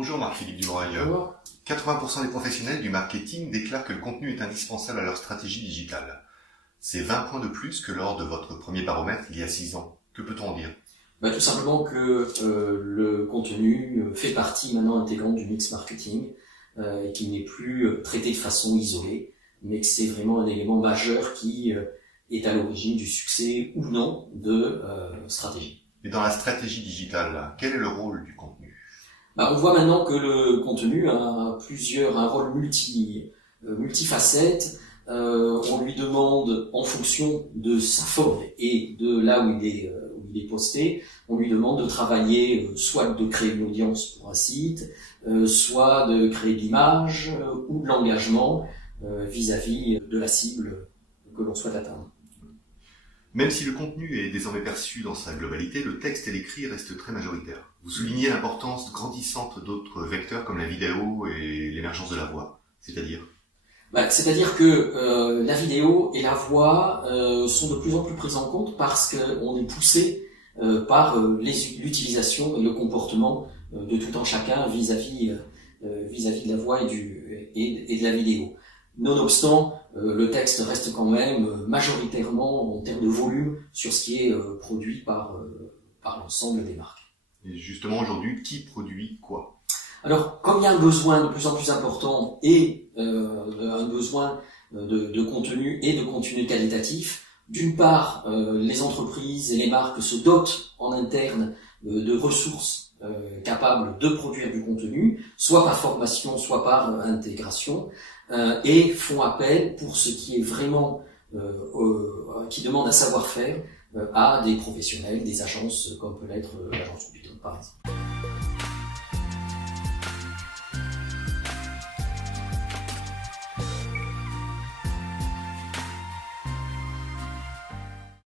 Bonjour Marc-Philippe Dubreuil. Bonjour. 80% des professionnels du marketing déclarent que le contenu est indispensable à leur stratégie digitale. C'est 20 points de plus que lors de votre premier baromètre il y a 6 ans. Que peut-on en dire ? Tout simplement que le contenu fait partie maintenant intégrante du mix marketing et qu'il n'est plus traité de façon isolée, mais que c'est vraiment un élément majeur qui est à l'origine du succès ou non de stratégie. Et dans la stratégie digitale, quel est le rôle du contenu ? On voit maintenant que le contenu a un rôle multifacette. On lui demande, en fonction de sa forme et de là où il est posté, on lui demande de travailler, soit de créer une audience pour un site, soit de créer de l'image ou de l'engagement vis-à-vis de la cible que l'on souhaite atteindre. Même si le contenu est désormais perçu dans sa globalité, le texte et l'écrit restent très majoritaires. Vous soulignez l'importance grandissante d'autres vecteurs comme la vidéo et l'émergence de la voix, c'est-à-dire ? C'est-à-dire que la vidéo et la voix sont de plus en plus prises en compte parce qu'on est poussé par l'utilisation et le comportement de tout un chacun vis-à-vis de la voix et de la vidéo. Nonobstant, le texte reste quand même majoritairement en termes de volume sur ce qui est produit par l'ensemble des marques. Et justement aujourd'hui, qui produit quoi ? Alors, comme il y a un besoin de plus en plus important et un besoin de contenu et de contenu qualitatif, d'une part, les entreprises et les marques se dotent en interne de ressources capables de produire du contenu, soit par formation, soit par intégration, et font appel pour ce qui est vraiment qui demande un savoir-faire à des professionnels, des agences comme peut l'être l'agence Vuitton par exemple.